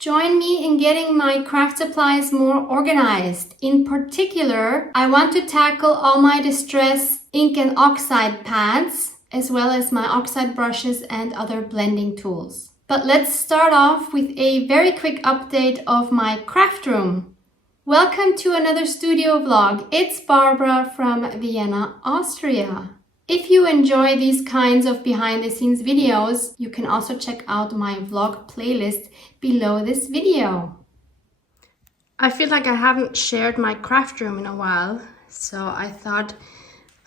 Join me in getting my craft supplies more organized. In particular, I want to tackle all my distress ink and oxide pads, as well as my oxide brushes and other blending tools. But let's start off with a very quick update of my craft room. Welcome to another studio vlog. It's Barbara from Vienna, Austria. If you enjoy these kinds of behind the scenes videos, you can also check out my vlog playlist below this video. I feel like I haven't shared my craft room in a while, so I thought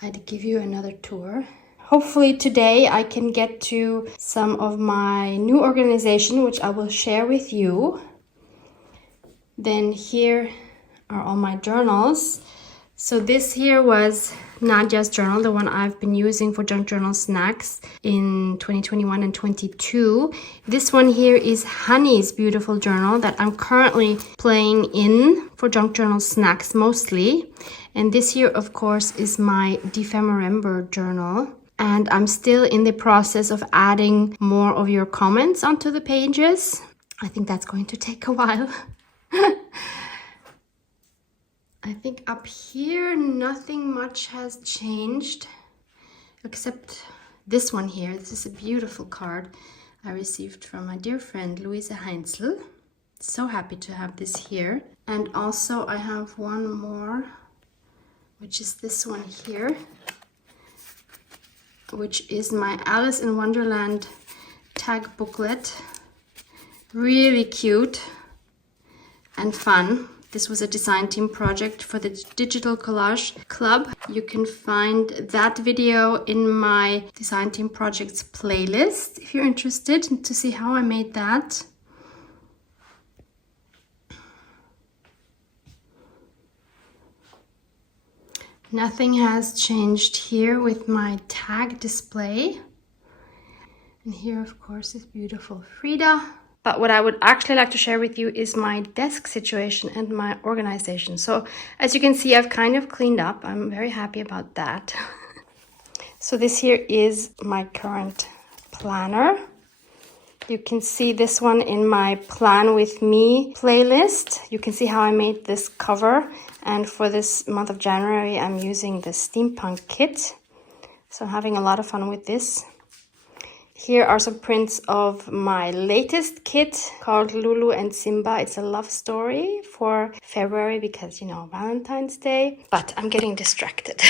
I'd give you another tour. Hopefully today I can get to some of my new organization, which I will share with you. Then here are all my journals. So this here was Nadia's journal, the one I've been using for Junk Journal Snacks in 2021 and 22. This one here is Honey's beautiful journal that I'm currently playing in for Junk Journal Snacks mostly. And this here, of course, is my Defemorember journal. And I'm still in the process of adding more of your comments onto the pages. I think that's going to take a while. I think up here, nothing much has changed, except this one here. This is a beautiful card I received from my dear friend, Louise Heinzel. So happy to have this here. And also I have one more, which is this one here, which is my Alice in Wonderland tag booklet. Really cute and fun. This was a design team project for the Digital Collage Club. You can find that video in my design team projects playlist if you're interested to see how I made that. Nothing has changed here with my tag display. And here, of course, is beautiful Frida. But what I would actually like to share with you is my desk situation and my organization. So as you can see, I've kind of cleaned up. I'm very happy about that. So this here is my current planner. You can see this one in my Plan With Me playlist. You can see how I made this cover. And for this month of January, I'm using the steampunk kit. So I'm having a lot of fun with this. Here are some prints of my latest kit called Lulu and Simba. It's a love story for February because, you know, Valentine's Day. But I'm getting distracted.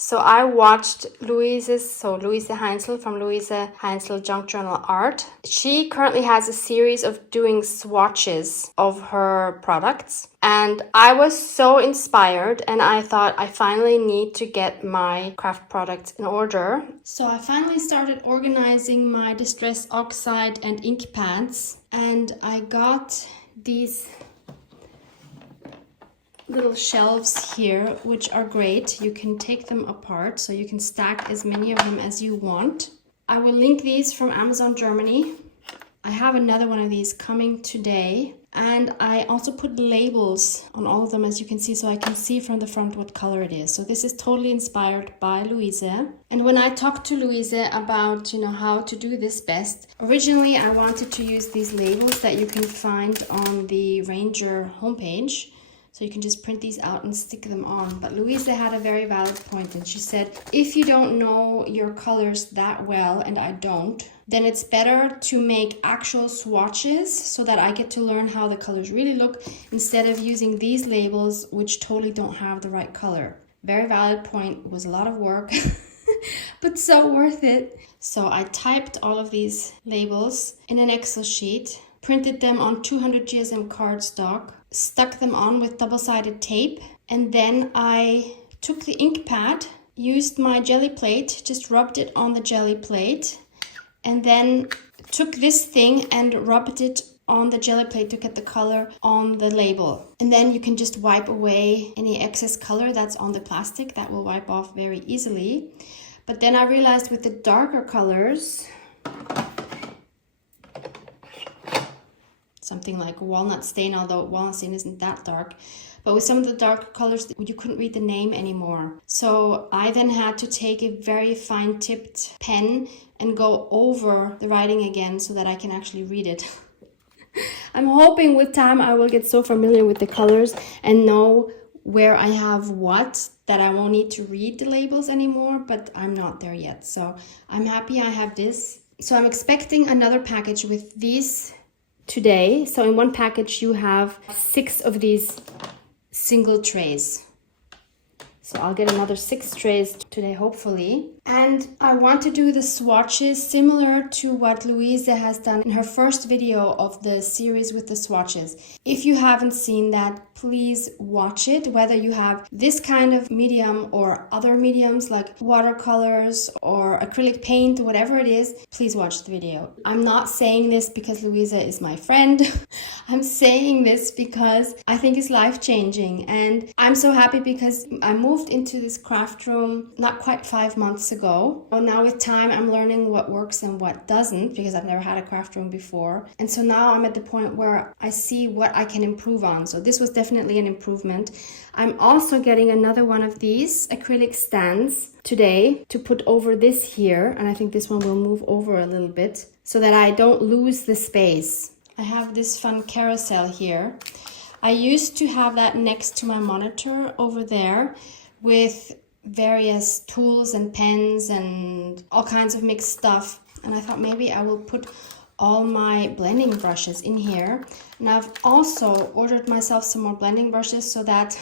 So I watched Louise Heinzel from Louise Heinzel Junk Journal Art. She currently has a series of doing swatches of her products. And I was so inspired and I thought I finally need to get my craft products in order. So I finally started organizing my Distress Oxide and ink pads. And I got these little shelves here, which are great. You can take them apart, so you can stack as many of them as you want. I will link these from Amazon Germany. I have another one of these coming today. And I also put labels on all of them, as you can see, so I can see from the front what color it is. So this is totally inspired by Louise. And when I talked to Louise about, you know, how to do this best, originally I wanted to use these labels that you can find on the Ranger homepage. So you can just print these out and stick them on. But Louise had a very valid point, and she said, if you don't know your colors that well, and I don't, then it's better to make actual swatches so that I get to learn how the colors really look instead of using these labels which totally don't have the right color. Very valid point. It was a lot of work, but so worth it. So I typed all of these labels in an Excel sheet, printed them on 200 GSM cardstock, stuck them on with double-sided tape, and then I took the ink pad, used my jelly plate, just rubbed it on the jelly plate, and then took this thing and rubbed it on the jelly plate to get the color on the label. And then you can just wipe away any excess color that's on the plastic. That will wipe off very easily. But then I realized with the darker colors, something like walnut stain, although walnut stain isn't that dark, but with some of the dark colors you couldn't read the name anymore. So I then had to take a very fine tipped pen and go over the writing again so that I can actually read it. I'm hoping with time I will get so familiar with the colors and know where I have what that I won't need to read the labels anymore, but I'm not there yet. So I'm happy I have this. So I'm expecting another package with these today. So in one package you have 6 of these single trays. So I'll get another 6 trays today, hopefully. And I want to do the swatches similar to what Louisa has done in her first video of the series with the swatches. If you haven't seen that, please watch it. Whether you have this kind of medium or other mediums like watercolors or acrylic paint, whatever it is, please watch the video. I'm not saying this because Louisa is my friend. I'm saying this because I think it's life-changing. And I'm so happy because I moved into this craft room not quite 5 months ago. Now with time I'm learning what works and what doesn't because I've never had a craft room before. And so now I'm at the point where I see what I can improve on. So this was definitely an improvement. I'm also getting another one of these acrylic stands today to put over this here. And I think this one will move over a little bit so that I don't lose the space. I have this fun carousel here. I used to have that next to my monitor over there with various tools and pens and all kinds of mixed stuff. And I thought maybe I will put all my blending brushes in here. And I've also ordered myself some more blending brushes so that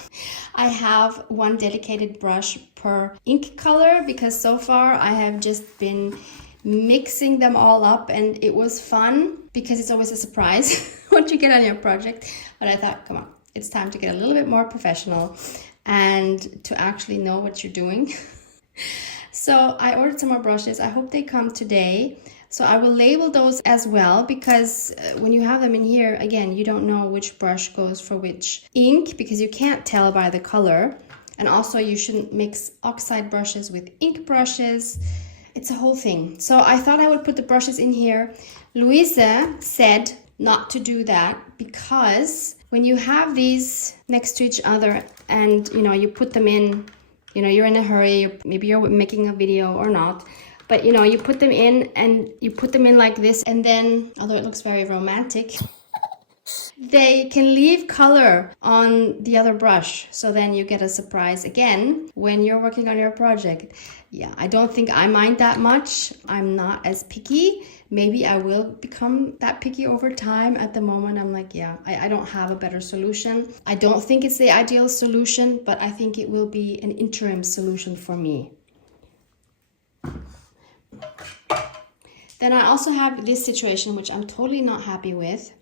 I have one dedicated brush per ink color, because so far I have just been mixing them all up, and it was fun because it's always a surprise what you get on your project. But I thought, come on, it's time to get a little bit more professional and to actually know what you're doing. So I ordered some more brushes. I hope they come today. So I will label those as well, because when you have them in here, again, you don't know which brush goes for which ink because you can't tell by the color. And also you shouldn't mix oxide brushes with ink brushes. It's a whole thing. So I thought I would put the brushes in here. Louisa said not to do that because when you have these next to each other and you put them in, you're in a hurry, maybe you're making a video or not, but you put them in and you put them in like this, and then, although it looks very romantic, they can leave color on the other brush. So then you get a surprise again when you're working on your project. Yeah, I don't think I mind that much. I'm not as picky. Maybe I will become that picky over time. At the moment, I'm like, yeah, I don't have a better solution. I don't think it's the ideal solution, but I think it will be an interim solution for me. Then I also have this situation, which I'm totally not happy with.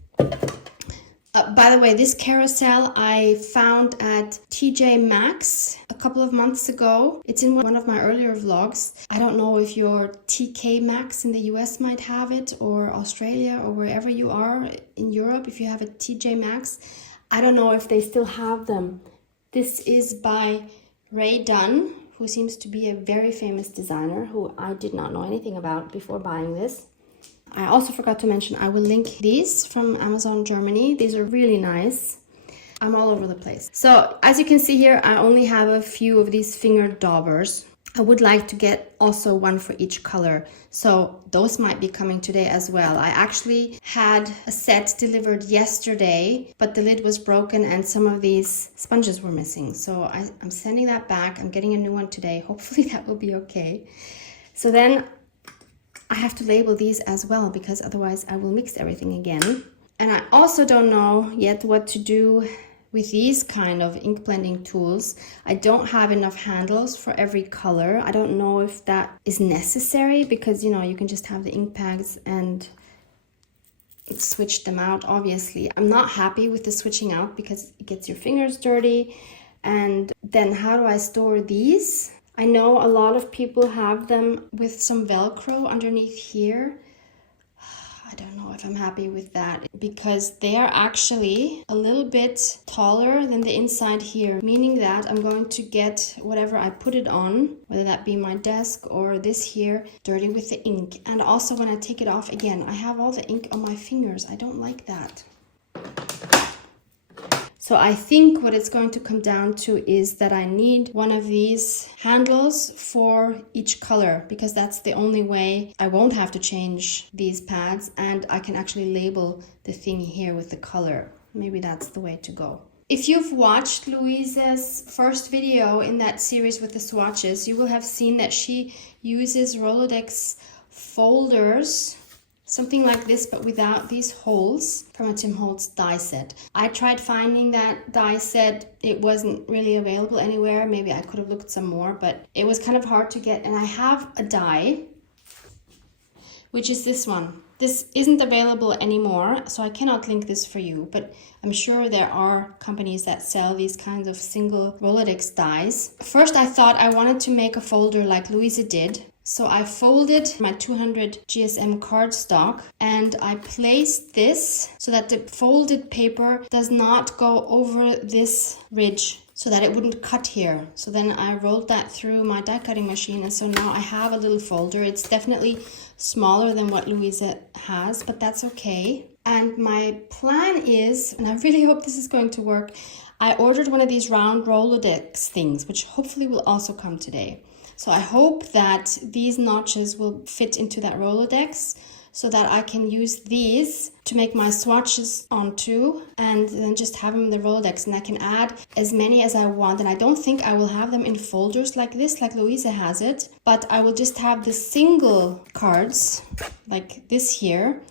By the way, this carousel I found at TJ Maxx a couple of months ago. It's in one of my earlier vlogs. I don't know if your TK Maxx in the US might have it, or Australia, or wherever you are in Europe, if you have a TJ Maxx. I don't know if they still have them. This is by Ray Dunn, who seems to be a very famous designer who I did not know anything about before buying this. I also forgot to mention, I will link these from Amazon Germany. These are really nice. I'm all over the place. So as you can see here, I only have a few of these finger daubers. I would like to get also one for each color. So those might be coming today as well. I actually had a set delivered yesterday, but the lid was broken and some of these sponges were missing. So I'm sending that back. I'm getting a new one today. Hopefully that will be okay. So then I have to label these as well, because otherwise I will mix everything again. And I also don't know yet what to do with these kind of ink blending tools. I don't have enough handles for every color. I don't know if that is necessary, because you can just have the ink pads and switch them out. Obviously, I'm not happy with the switching out because it gets your fingers dirty. And then how do I store these? I know a lot of people have them with some Velcro underneath here. I don't know if I'm happy with that, because they are actually a little bit taller than the inside here, meaning that I'm going to get whatever I put it on, whether that be my desk or this here, dirty with the ink. And also when I take it off again, I have all the ink on my fingers. I don't like that. So I think what it's going to come down to is that I need one of these handles for each color, because that's the only way I won't have to change these pads and I can actually label the thing here with the color. Maybe that's the way to go. If you've watched Louise's first video in that series with the swatches, you will have seen that she uses Rolodex folders, something like this, but without these holes, from a Tim Holtz die set. I tried finding that die set. It wasn't really available anywhere. Maybe I could have looked some more, but it was kind of hard to get. And I have a die, which is this one. This isn't available anymore, so I cannot link this for you, but I'm sure there are companies that sell these kinds of single Rolodex dies. First, I thought I wanted to make a folder like Louisa did. So I folded my 200 GSM cardstock and I placed this so that the folded paper does not go over this ridge, so that it wouldn't cut here. So then I rolled that through my die cutting machine, and so now I have a little folder. It's definitely smaller than what Louisa has, but that's okay. And my plan is, and I really hope this is going to work, I ordered one of these round Rolodex things, which hopefully will also come today. So I hope that these notches will fit into that Rolodex so that I can use these to make my swatches onto and then just have them in the Rolodex, and I can add as many as I want. And I don't think I will have them in folders like this, like Louisa has it, but I will just have the single cards like this here.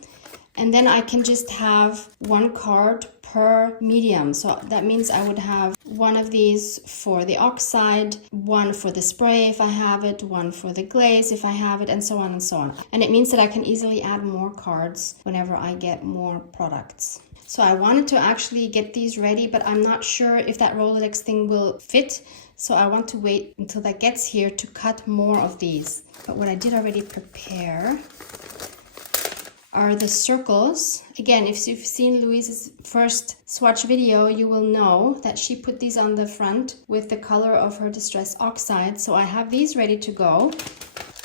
And then I can just have one card per medium. So that means I would have one of these for the oxide, one for the spray if I have it, one for the glaze if I have it, and so on and so on. And it means that I can easily add more cards whenever I get more products. So I wanted to actually get these ready, but I'm not sure if that Rolodex thing will fit. So I want to wait until that gets here to cut more of these. But what I did already prepare are the circles. Again, if you've seen Louise's first swatch video, you will know that she put these on the front with the color of her Distress Oxide. So I have these ready to go.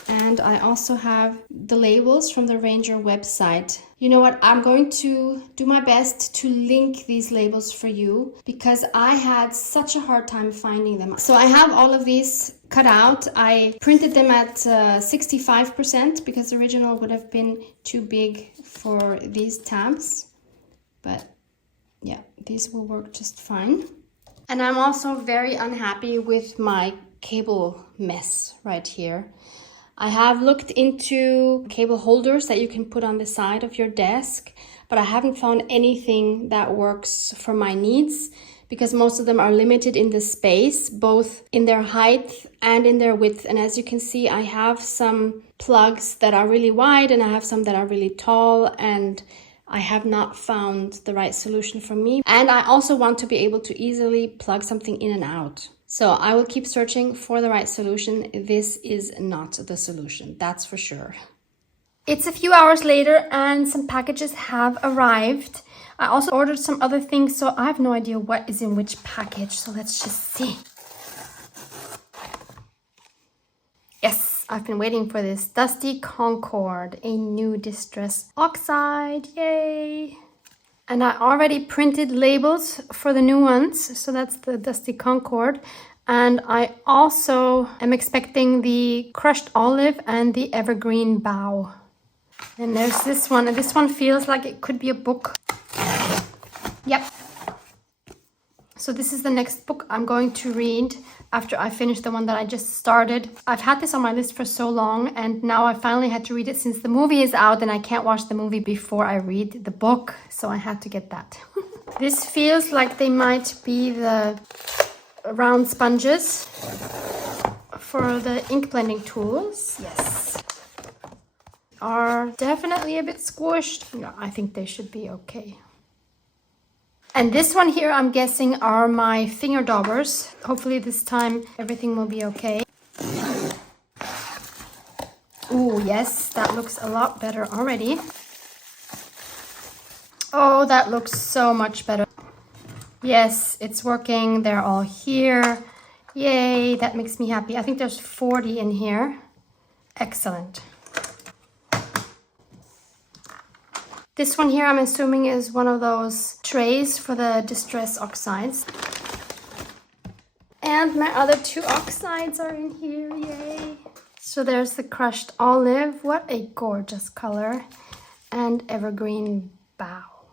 And I also have the labels from the Ranger website. You know what? I'm going to do my best to link these labels for you because I had such a hard time finding them. So I have all of these cut out. I printed them at 65% because the original would have been too big for these tabs. But yeah, these will work just fine. And I'm also very unhappy with my cable mess right here. I have looked into cable holders that you can put on the side of your desk, but I haven't found anything that works for my needs because most of them are limited in the space, both in their height and in their width. And as you can see, I have some plugs that are really wide and I have some that are really tall, and I have not found the right solution for me. And I also want to be able to easily plug something in and out. So I will keep searching for the right solution. This is not the solution, that's for sure. It's a few hours later and some packages have arrived. I also ordered some other things, so I have no idea what is in which package. So let's just see. Yes, I've been waiting for this. Dusty Concord, a new Distress Oxide, yay! And I already printed labels for the new ones. So that's the Dusty Concord. And I also am expecting the Crushed Olive and the Evergreen Bough. And there's this one. And this one feels like it could be a book. Yep. So this is the next book I'm going to read after I finish the one that I just started. I've had this on my list for so long, and now I finally had to read it since the movie is out and I can't watch the movie before I read the book. So I had to get that. This feels like they might be the round sponges for the ink blending tools. Yes. Are definitely a bit squished. No, I think they should be okay. And this one here, I'm guessing, are my finger daubers. Hopefully this time everything will be okay. Oh, yes, that looks a lot better already. Oh, that looks so much better. Yes, it's working. They're all here. Yay, that makes me happy. I think there's 40 in here. Excellent. This one here, I'm assuming, is one of those trays for the distress oxides. And my other 2 oxides are in here, yay! So there's the crushed olive, what a gorgeous color, and evergreen bough.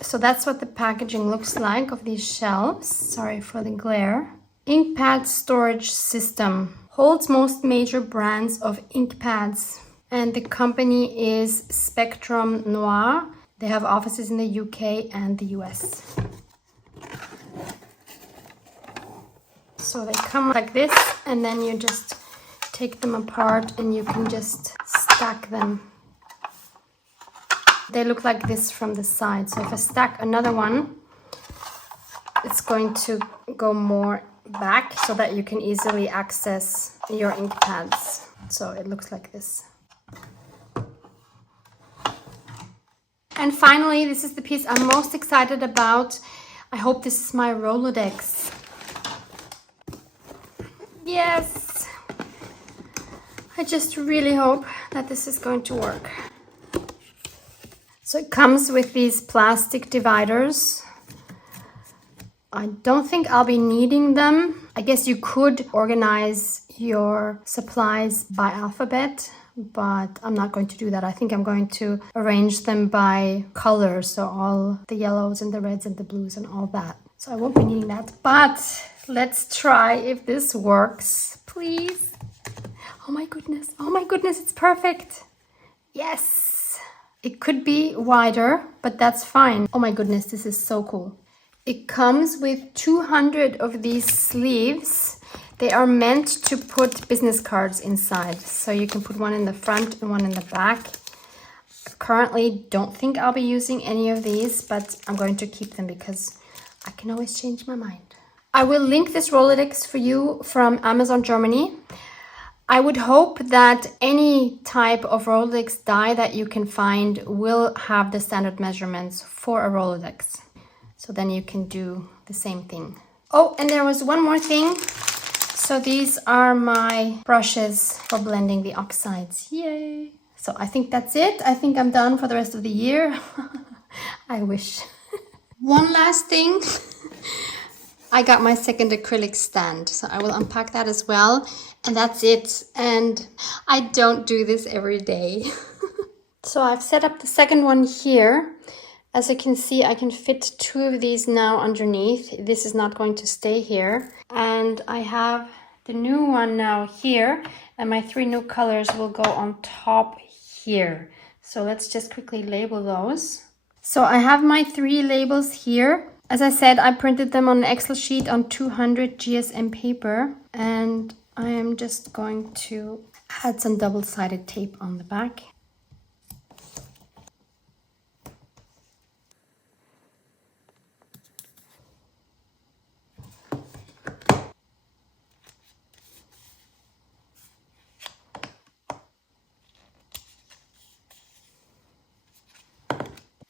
So that's what the packaging looks like of these shelves. Sorry for the glare. Ink pad storage system. Holds most major brands of ink pads. And the company is Spectrum Noir. They have offices in the UK and the US. So they come like this, and then you just take them apart and you can just stack them. They look like this from the side. So if I stack another one, it's going to go more back so that you can easily access your ink pads. So it looks like this. And finally, this is the piece I'm most excited about. I hope this is my Rolodex. Yes! I just really hope that this is going to work. So it comes with these plastic dividers. I don't think I'll be needing them. I guess you could organize your supplies by alphabet, but I'm not going to do that. I think I'm going to arrange them by color, so all the yellows and the reds and the blues and all that. So I won't be needing that, but let's try if this works, please. Oh my goodness, it's perfect. Yes, it could be wider, but that's fine. Oh my goodness, this is so cool. It comes with 200 of these sleeves. They are meant to put business cards inside. So you can put one in the front and one in the back. I currently don't think I'll be using any of these, but I'm going to keep them because I can always change my mind. I will link this Rolodex for you from Amazon Germany. I would hope that any type of Rolodex die that you can find will have the standard measurements for a Rolodex. So then you can do the same thing. Oh, and there was one more thing. So these are my brushes for blending the oxides. Yay! So I think that's it. I think I'm done for the rest of the year. I wish. One last thing. I got my second acrylic stand. So I will unpack that as well. And that's it. And I don't do this every day. So I've set up the second one here. As you can see, I can fit 2 of these now underneath. This is not going to stay here. And I have the new one now here, and my 3 new colors will go on top here. So let's just quickly label those. So I have my 3 labels here. As I said, I printed them on an Excel sheet on 200 GSM paper, and I am just going to add some double-sided tape on the back.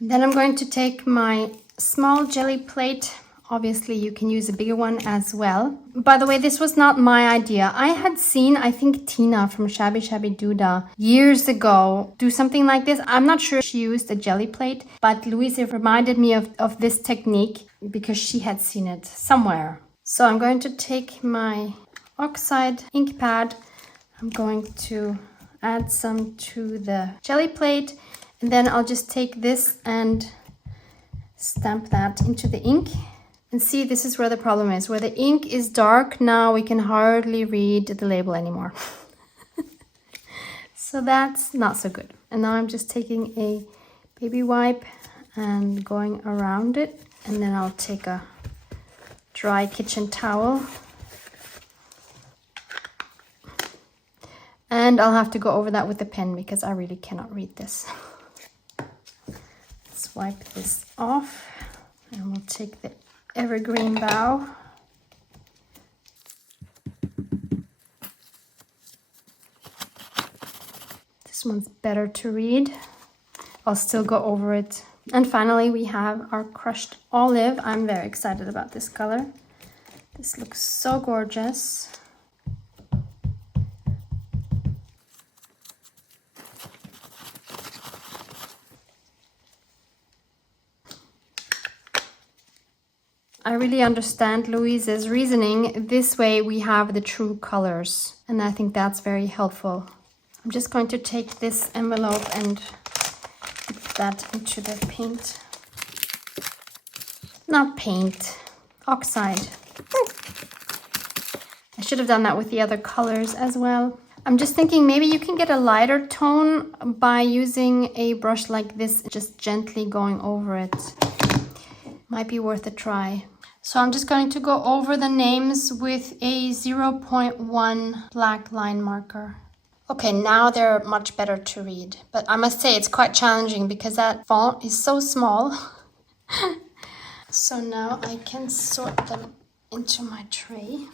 Then I'm going to take my small jelly plate. Obviously, you can use a bigger one as well. By the way, this was not my idea. I had seen, I think, Tina from Shabby Shabby Duda years ago do something like this. I'm not sure she used a jelly plate, but Louise reminded me of this technique because she had seen it somewhere. So I'm going to take my oxide ink pad. I'm going to add some to the jelly plate. And then I'll just take this and stamp that into the ink. And see, this is where the problem is. Where the ink is dark, now we can hardly read the label anymore. So that's not so good. And now I'm just taking a baby wipe and going around it. And then I'll take a dry kitchen towel. And I'll have to go over that with a pen because I really cannot read this. Let's wipe this off, and we'll take the evergreen bough. This one's better to read. I'll still go over it. And finally, we have our crushed olive. I'm very excited about this color. This looks so gorgeous. I really understand Louise's reasoning. This way we have the true colors, and I think that's very helpful. I'm just going to take this envelope and put that into the paint. Not paint, oxide. I should have done that with the other colors as well. I'm just thinking maybe you can get a lighter tone by using a brush like this, just gently going over it. Might be worth a try. So I'm just going to go over the names with a 0.1 black line marker. Okay, now they're much better to read, but I must say it's quite challenging because that font is so small. So now I can sort them into my tray.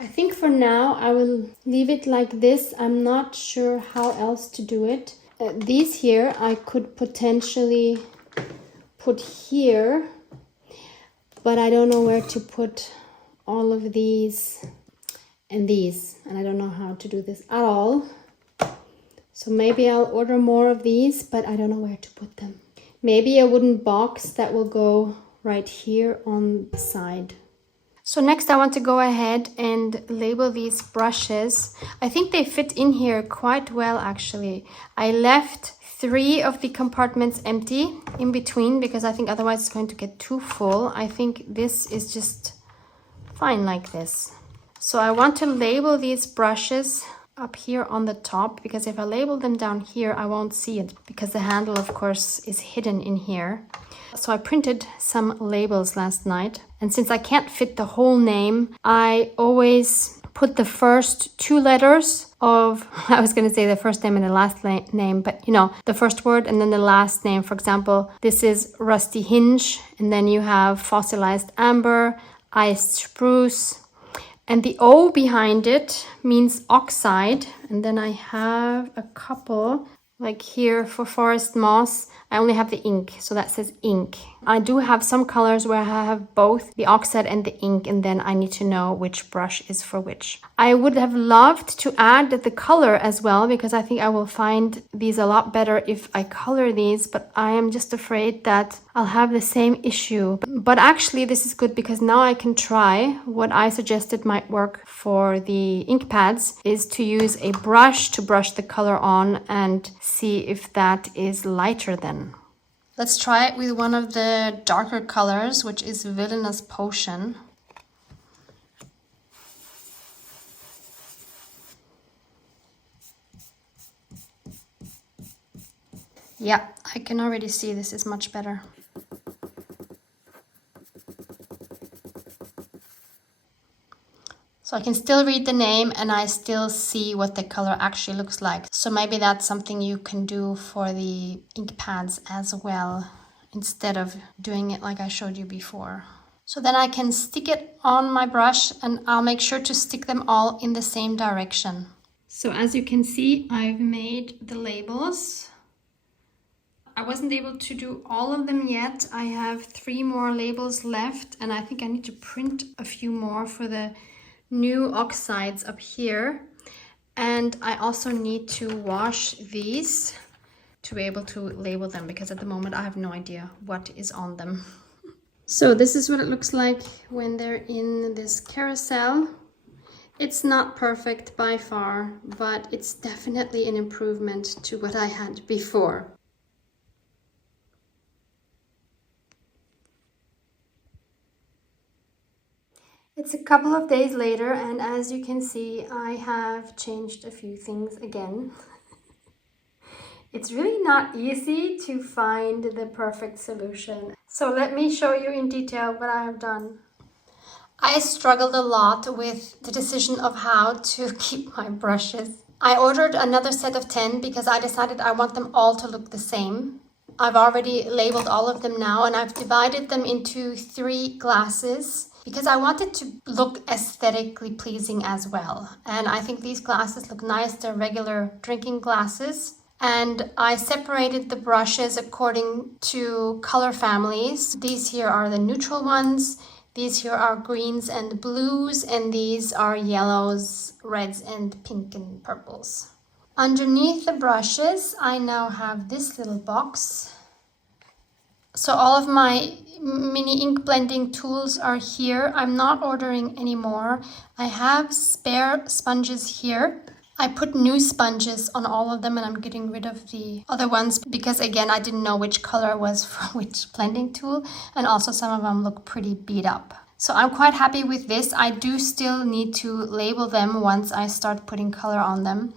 I think for now I will leave it like this. I'm not sure how else to do it. These here I could potentially put here, but I don't know where to put all of these and these, and I don't know how to do this at all. So maybe I'll order more of these, but I don't know where to put them. Maybe a wooden box that will go right here on the side. So next I want to go ahead and label these brushes. I think they fit in here quite well actually. I left 3 of the compartments empty in between because I think otherwise it's going to get too full. I think this is just fine like this. So I want to label these brushes up here on the top, because if I label them down here I won't see it because the handle of course is hidden in here. So I printed some labels last night, and since I can't fit the whole name, I always put the first 2 letters of, I was going to say the first name and the last name, but you know, the first word and then the last name. For example, this is Rusty Hinge, and then you have Fossilized Amber, Iced Spruce, and the O behind it means oxide. And then I have a couple, like here for Forest Moss, I only have the ink, so that says ink. I do have some colors where I have both the oxide and the ink, and then I need to know which brush is for which. I would have loved to add the color as well, because I think I will find these a lot better if I color these, but I am just afraid that I'll have the same issue. But actually this is good because now I can try what I suggested might work for the ink pads, is to use a brush to brush the color on and see if that is lighter then. Let's try it with one of the darker colors, which is Villainous Potion. Yeah, I can already see this is much better. So I can still read the name and I still see what the color actually looks like. So maybe that's something you can do for the ink pads as well, instead of doing it like I showed you before. So then I can stick it on my brush, and I'll make sure to stick them all in the same direction. So as you can see, I've made the labels. I wasn't able to do all of them yet. I have 3 more labels left, and I think I need to print a few more for the new oxides up here. And I also need to wash these to be able to label them, because at the moment I have no idea what is on them. So this is what it looks like when they're in this carousel. It's not perfect by far, but it's definitely an improvement to what I had before. It's a couple of days later, and as you can see, I have changed a few things again. It's really not easy to find the perfect solution. So let me show you in detail what I have done. I struggled a lot with the decision of how to keep my brushes. I ordered another set of 10 because I decided I want them all to look the same. I've already labeled all of them now, and I've divided them into 3 glasses because I wanted to look aesthetically pleasing as well. And I think these glasses look nice. They're regular drinking glasses. And I separated the brushes according to color families. These here are the neutral ones. These here are greens and blues, and these are yellows, reds, and pink and purples. Underneath the brushes, I now have this little box So all of my mini ink blending tools are here. I'm not ordering anymore. I have spare sponges here. I put new sponges on all of them and I'm getting rid of the other ones because again, I didn't know which color was for which blending tool, and also some of them look pretty beat up. So I'm quite happy with this. I do still need to label them once I start putting color on them.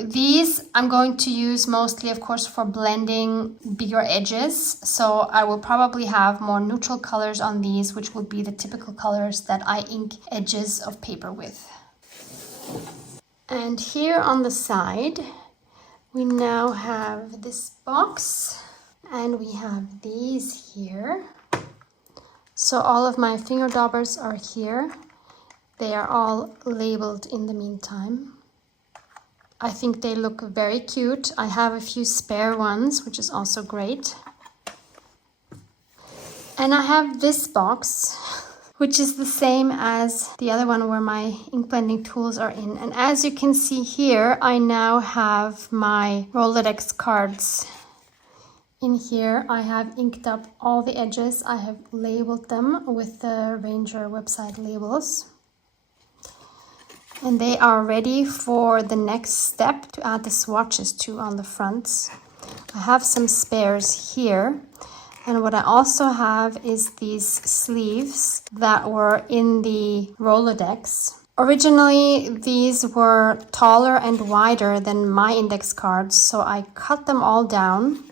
These I'm going to use mostly, of course, for blending bigger edges. So I will probably have more neutral colors on these, which will be the typical colors that I ink edges of paper with. And here on the side, we now have this box and we have these here. So all of my finger daubers are here. They are all labeled in the meantime. I think they look very cute. I have a few spare ones, which is also great. And I have this box, which is the same as the other one where my ink blending tools are in. And as you can see here, I now have my Rolodex cards. In here, I have inked up all the edges. I have labeled them with the Ranger website labels. And they are ready for the next step to add the swatches to on the fronts. I have some spares here. And what I also have is these sleeves that were in the Rolodex. Originally, these were taller and wider than my index cards, so I cut them all down.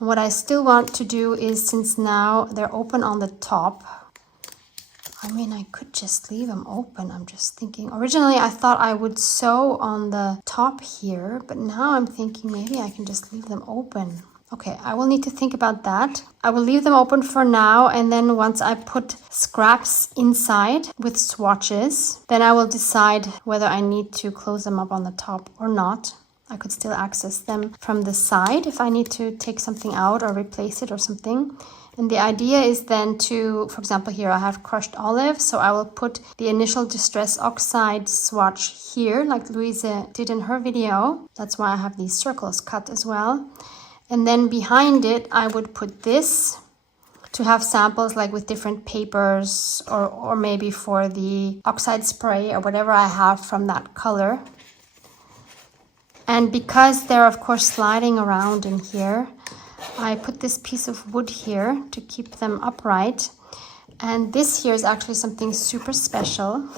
And what I still want to do is, since now they're open on the top, I mean, I could just leave them open. I'm just thinking, originally I thought I would sew on the top here, but now I'm thinking maybe I can just leave them open. Okay, I will need to think about that. I will leave them open for now, and then once I put scraps inside with swatches, then I will decide whether I need to close them up on the top or not. I could still access them from the side if I need to take something out or replace it or something. And the idea is then to, for example, here I have crushed olive, so I will put the initial Distress Oxide swatch here, like Louise did in her video. That's why I have these circles cut as well. And then behind it, I would put this to have samples like with different papers or maybe for the oxide spray or whatever I have from that color. And because they're, of course, sliding around in here, I put this piece of wood here to keep them upright. And this here is actually something super special.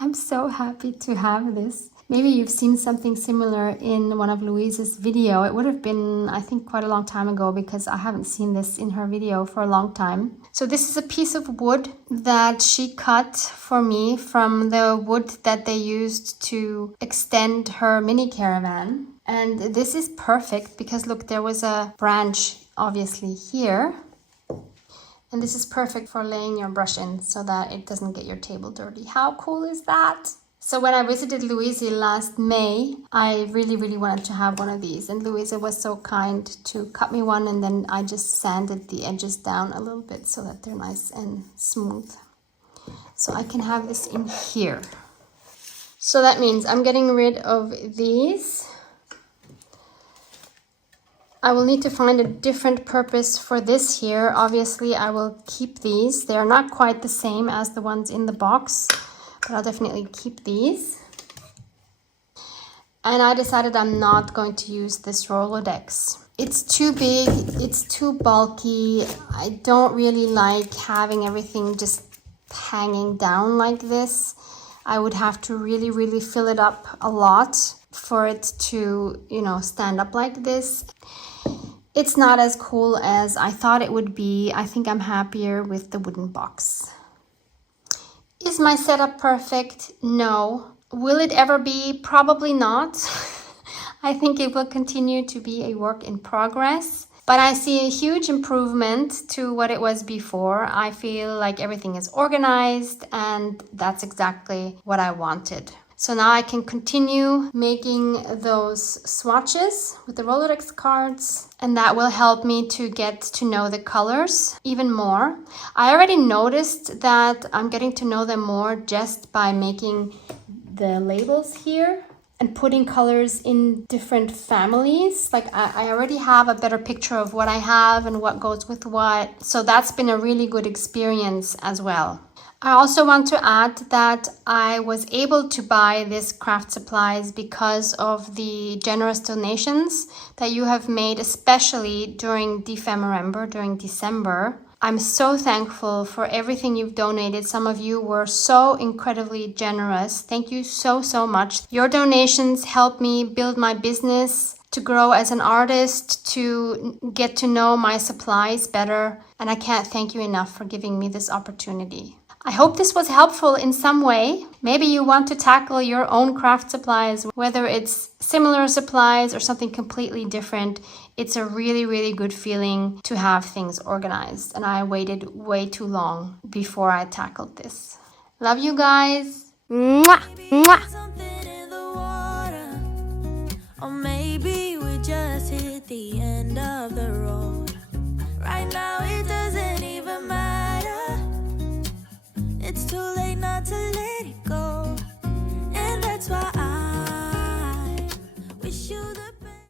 I'm so happy to have this. Maybe you've seen something similar in one of Louise's video. It would have been, I think, quite a long time ago because I haven't seen this in her video for a long time. So this is a piece of wood that she cut for me from the wood that they used to extend her mini caravan. And this is perfect because look, there was a branch obviously here. And this is perfect for laying your brush in so that it doesn't get your table dirty. How cool is that? So when I visited Louise last May, I really wanted to have one of these. And Louise was so kind to cut me one, and then I just sanded the edges down a little bit so that they're nice and smooth. So I can have this in here. So that means I'm getting rid of these. I will need to find a different purpose for this here. Obviously, I will keep these. They are not quite the same as the ones in the box, but I'll definitely keep these. And I decided I'm not going to use this Rolodex. It's too big, it's too bulky. I don't really like having everything just hanging down like this. I would have to really fill it up a lot for it to, stand up like this. It's not as cool as I thought it would be. I think I'm happier with the wooden box. Is my setup perfect? No. Will it ever be? Probably not. I think it will continue to be a work in progress. But I see a huge improvement to what it was before. I feel like everything is organized, and that's exactly what I wanted. So now I can continue making those swatches with the Rolodex cards, and that will help me to get to know the colors even more. I already noticed that I'm getting to know them more just by making the labels here and putting colors in different families. Like I already have a better picture of what I have and what goes with what. So that's been a really good experience as well. I also want to add that I was able to buy this craft supplies because of the generous donations that you have made, especially during Defemorember, during December. I'm so thankful for everything you've donated. Some of you were so incredibly generous. Thank you so, so much. Your donations help me build my business, to grow as an artist, to get to know my supplies better. And I can't thank you enough for giving me this opportunity. I hope this was helpful in some way. Maybe you want to tackle your own craft supplies, whether it's similar supplies or something completely different. It's a really, really good feeling to have things organized. And I waited way too long before I tackled this. Love you guys. Mwah! Mwah! Or maybe we just hit the end of the road. Right now it doesn't even matter. It's too late not to let it go. And that's why